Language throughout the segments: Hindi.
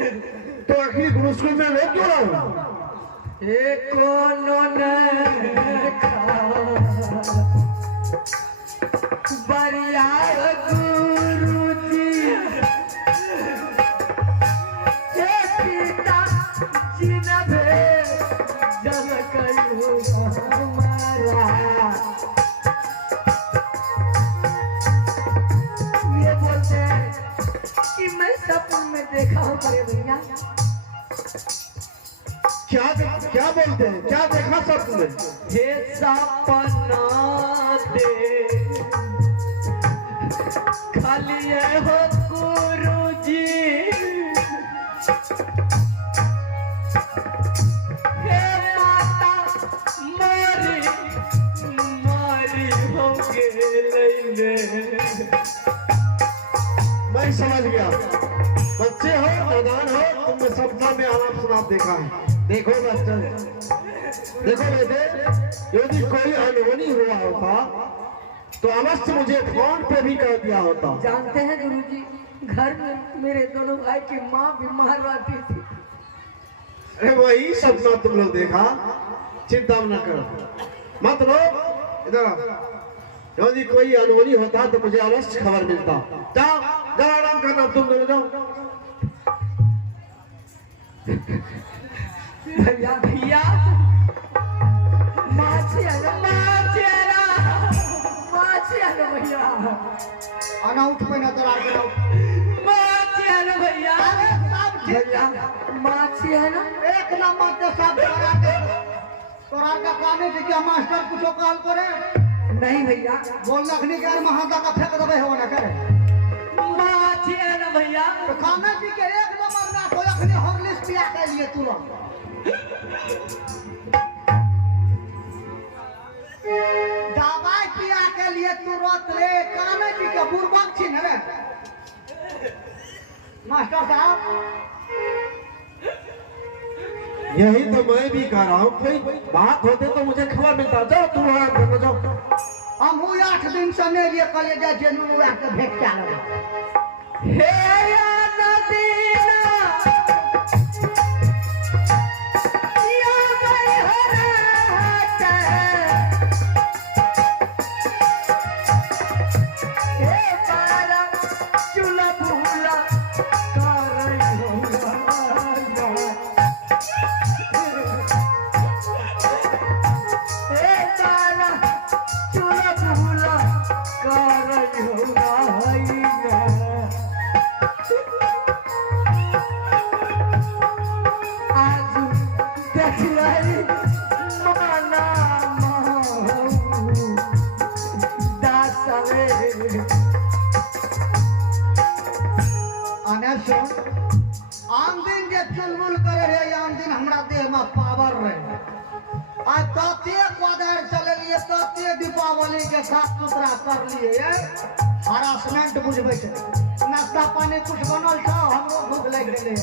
तो आखिर गुरु स्कूल में मैं क्यों रहा हूँ? बढ़िया गुरु जी पिता जी न जल हमारा ये बोलते हैं कि मैं सपन में देखा हूँ बड़े भैया। क्या बोलते हैं? क्या देखा सपन में? ये सपना दे खाली हो गुरु जी हे माता मारी मारी हो गेले। मैं समझ गया, बच्चे हो नादान हो, तुमने सपना में आराम सुनाप देखा है। देखो बच्चे, देखो बेटे, यदि कोई अनहोनी हुआ होता तो अवश्य मुझे फोन पे भी कह दिया होता। जानते हैं गुरुजी, घर में मेरे दोनों भाई की माँ बीमार रहती थी। अरे वही सपना तुम लोग देखा, चिंता न करो, मत रो। इधर यदि कोई अनहोनी होता तो मुझे अवश्य खबर मिलता। जाओ जाओ आराम करना, तुम दोनों जाओ। भैया भैया माछी भैया अनाउट में नजर आ गया भैया भैया माछी है ना एक नंबर के सब तोरा का काम है कि मास्टर कुछ कॉल करे नहीं भैया बोल लखनी के यार महादा का फेंक दबे हो ना करे माछी है ना भैया तो खाना जी के एक नंबर ना तो लखनी हॉर्लिक्स पिया के लिए तुरंत दवाई पिया के लिए तुरंत रे काना जी के बुरबक छी न रे मास्टर साहब। यही तो मैं भी कह रहा हूँ, कोई बात होते तो मुझे खबर मिलता। जाओ तुम आराम करना जाओ। हम 8 दिन से नहीं लिए कॉलेज जेनू के भेंट क्या लगा हे नदीना आम दिन जे चुलबुल करे रहे आम दिन हमरा देह में पावर रहे आज तते क्वादर चले लिए तते दीपावली के साफ सुथरा कर लिए हरासमेंट बुझबे छै नाश्ता पानी कुछ बनल था हमरो भूख लग गेले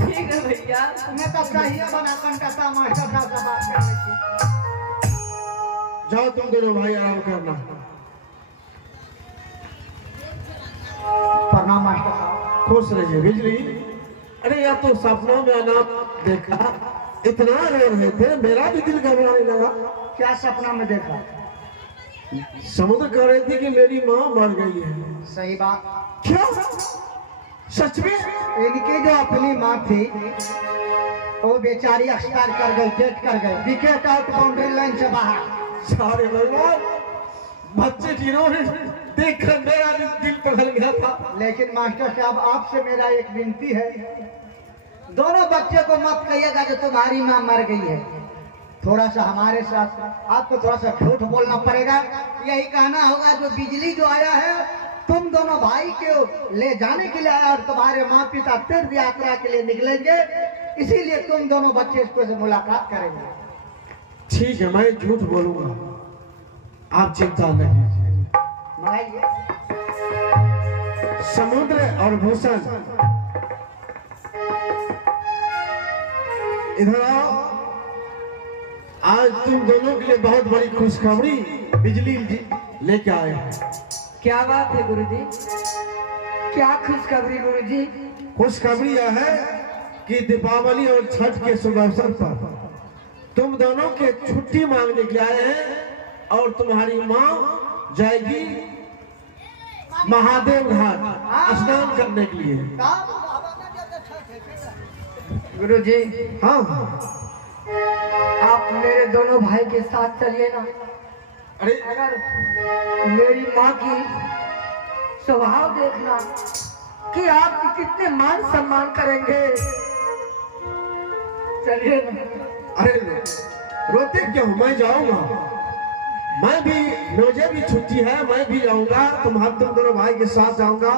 ठीक है भैया मैं तो चाहिए बना कंटा मास्टर साहब से बात कर रही जाओ तुम दोनों भाई आराम करना। प्रणाम मास्टर साहब। खुश रहिए बिजली। अरे यार तो सपनों में अनाप देखा, इतना रो रहे थे, मेरा भी दिल घबराने लगा। क्या सपना में देखा? समुद्र कह रही थी कि मेरी माँ मर गई है। सही बात। क्या सच में? इनकी जो अपनी माँ थी वो बेचारी एक्सपायर कर गई, डेथ कर गई, विकेट आउट बाउंड्री लाइन से बाहर। सारे भगवान, बच्चे जिन्होंने देखकर मेरा दिल पिघल गया था। लेकिन मास्टर साहब आपसे मेरा एक विनती है, दोनों बच्चे को मत कहिएगा कि तुम्हारी माँ मर गई है। थोड़ा सा हमारे साथ आपको थोड़ा सा झूठ बोलना पड़ेगा। यही कहना होगा जो बिजली जो आया है तुम दोनों भाई को ले जाने के लिए आया और तुम्हारे माँ पिता तीर्थ यात्रा के लिए निकलेंगे, इसीलिए तुम दोनों बच्चे इसको से मुलाकात करेंगे। ठीक है, मैं झूठ बोलूंगा, आप चिंता नहीं कीजिए। समुद्र और भूषण इधर आओ। आज तुम दोनों के लिए बहुत बड़ी खुशखबरी बिजली जी लेके आए हैं। क्या बात है गुरुजी? क्या खुशखबरी गुरुजी? खुशखबरी यह है कि दीपावली और छठ के शुभ अवसर पर तुम दोनों के छुट्टी मांगने के आए हैं और तुम्हारी माँ जाएगी महादेव घाट स्नान करने के लिए। गुरुजी हाँ आप मेरे दोनों भाई के साथ चलिए ना। अरे अगर मेरी माँ की स्वभाव देखना कि आप कितने मान सम्मान करेंगे। चलिए ना। अरे रोते क्यों, मैं जाऊंगा। मैं भी, मुझे भी छुट्टी है, मैं भी जाऊंगा। तुम दोनों भाई के साथ जाऊंगा।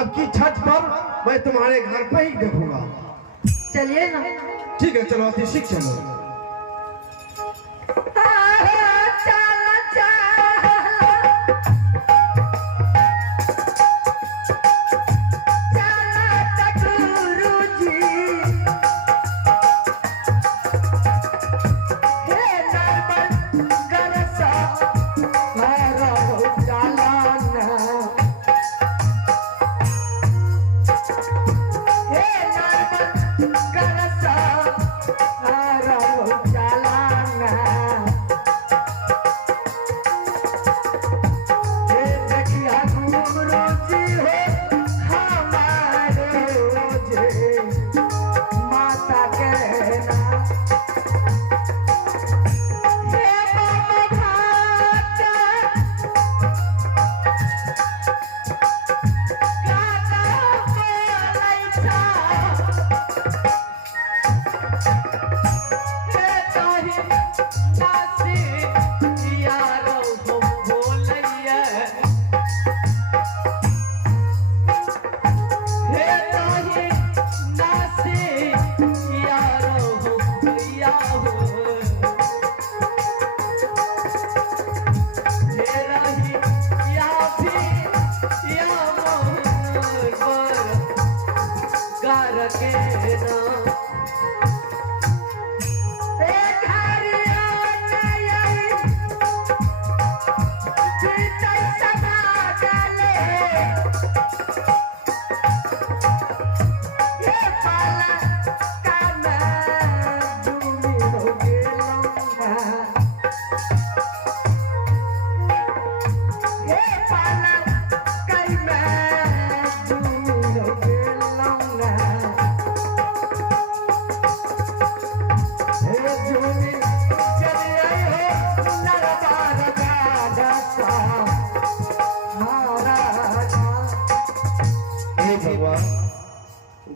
अब की छठ पर मैं तुम्हारे घर पे ही देखूंगा। चलिए ना। ठीक है चलो अतिशीघ्र चलो।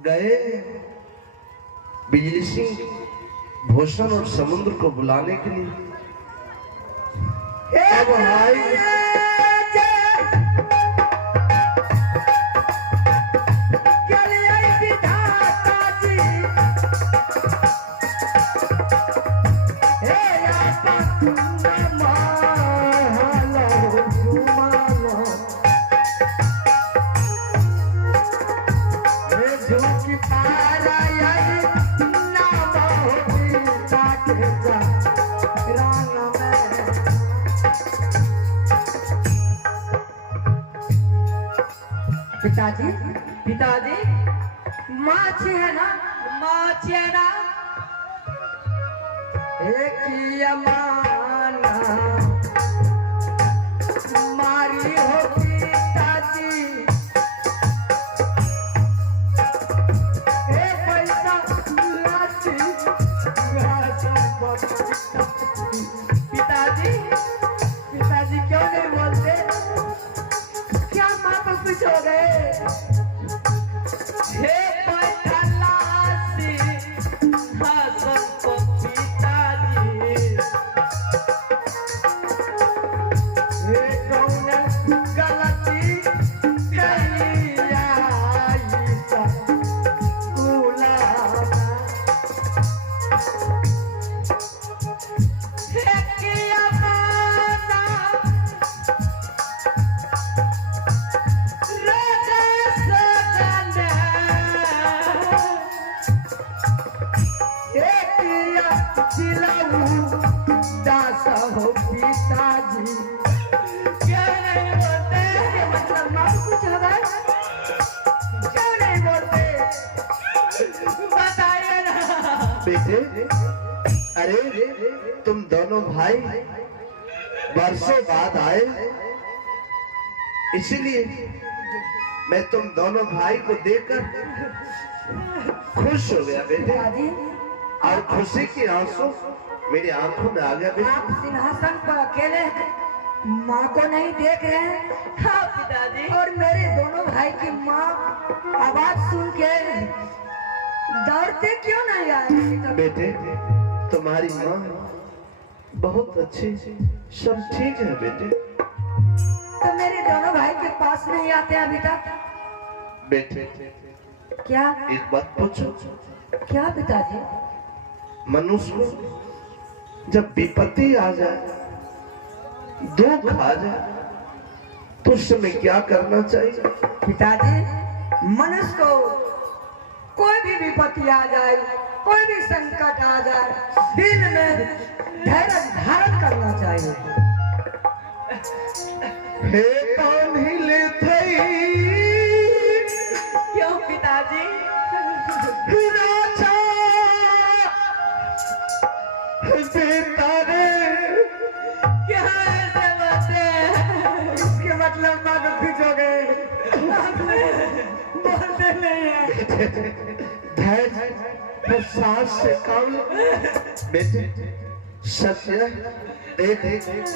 गए बिजली सिंह भूषण और समुद्र को बुलाने के लिए। अब भाई पिताजी, पिताजी माँ अच्छी है ना? माँ अच्छी है ना? एक यमाना मारी हो पिताजी, एक पैसा लाठी पिताजी, पिताजी क्यों नहीं बोलते? क्या माँ को कुछ हो गए? हे पैथलासी हसन को पिताजी, हे कौन गलती करी आई सा बुलाना, हे किया माना राजा बेटे, अरे तुम दोनों भाई वर्षों बाद आए, इसलिए मैं तुम दोनों भाई को देखकर खुश हो गया बेटे, पिताजी और खुशी के आंसू मेरी आंखों में आ गया बेटे। आप सिंहासन पर अकेले माँ को नहीं देख रहे हैं? हाँ पिताजी। और मेरे दोनों भाई की माँ आवाज सुन के डरते क्यों नहीं आए? बेटे तुम्हारी माँ बहुत अच्छी, सब ठीक है बेटे। तो मेरे दोनों भाई के पास नहीं आते अभी तक? बेटे क्या? एक बात पूछो, क्या पिताजी? मनुष्य को जब विपत्ति आ जाए, दुख आ जाए, तो उस समय क्या करना चाहिए? पिताजी मनुष्य को कोई भी विपत्ति आ जाए, कोई भी संकट आ जाए, दिल में धैर्य धारण करना चाहिए। हे कान्हिले थई, क्यों पिताजी? राजा बेटा रे, क्या ऐसे बातें हैं? इसके मतलब माँ को खींचोगे? बोलते नहीं है। धैर्य और साहस से काम लो। बेटे सच है, देख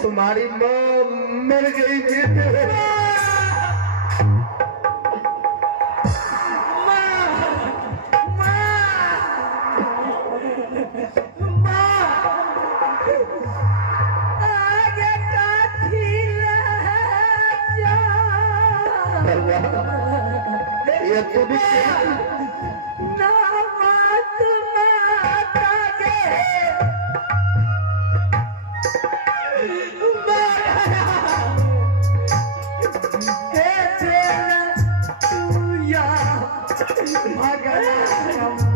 तुम्हारी माँ मर गई बेटे। ये तो भी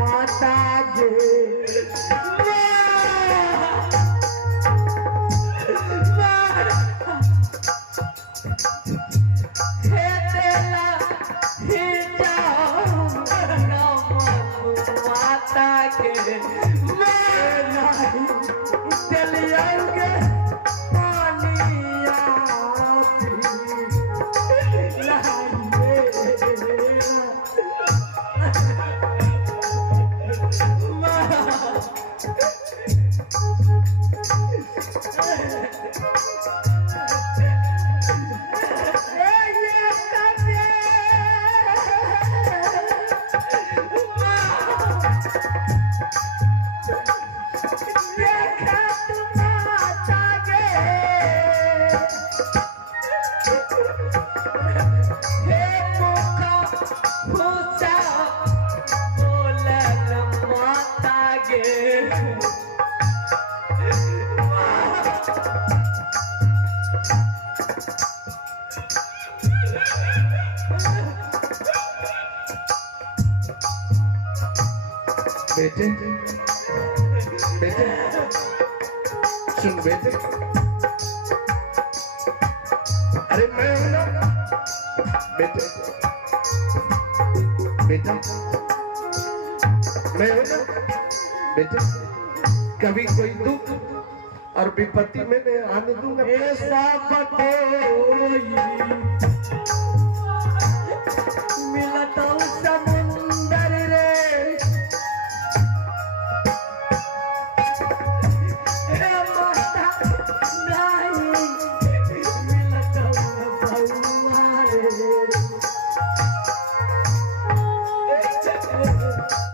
माता बेटे, बेटे सुन बेटे, अरे मैं हूं ना बेटे, बेटा मैं हूं ना बेटे, कभी कोई दुख और विपत्ति में नहीं आने दूंगा। ऐसा बतोई मिलता समुंदर रे, नहीं मिलता बउआ रे।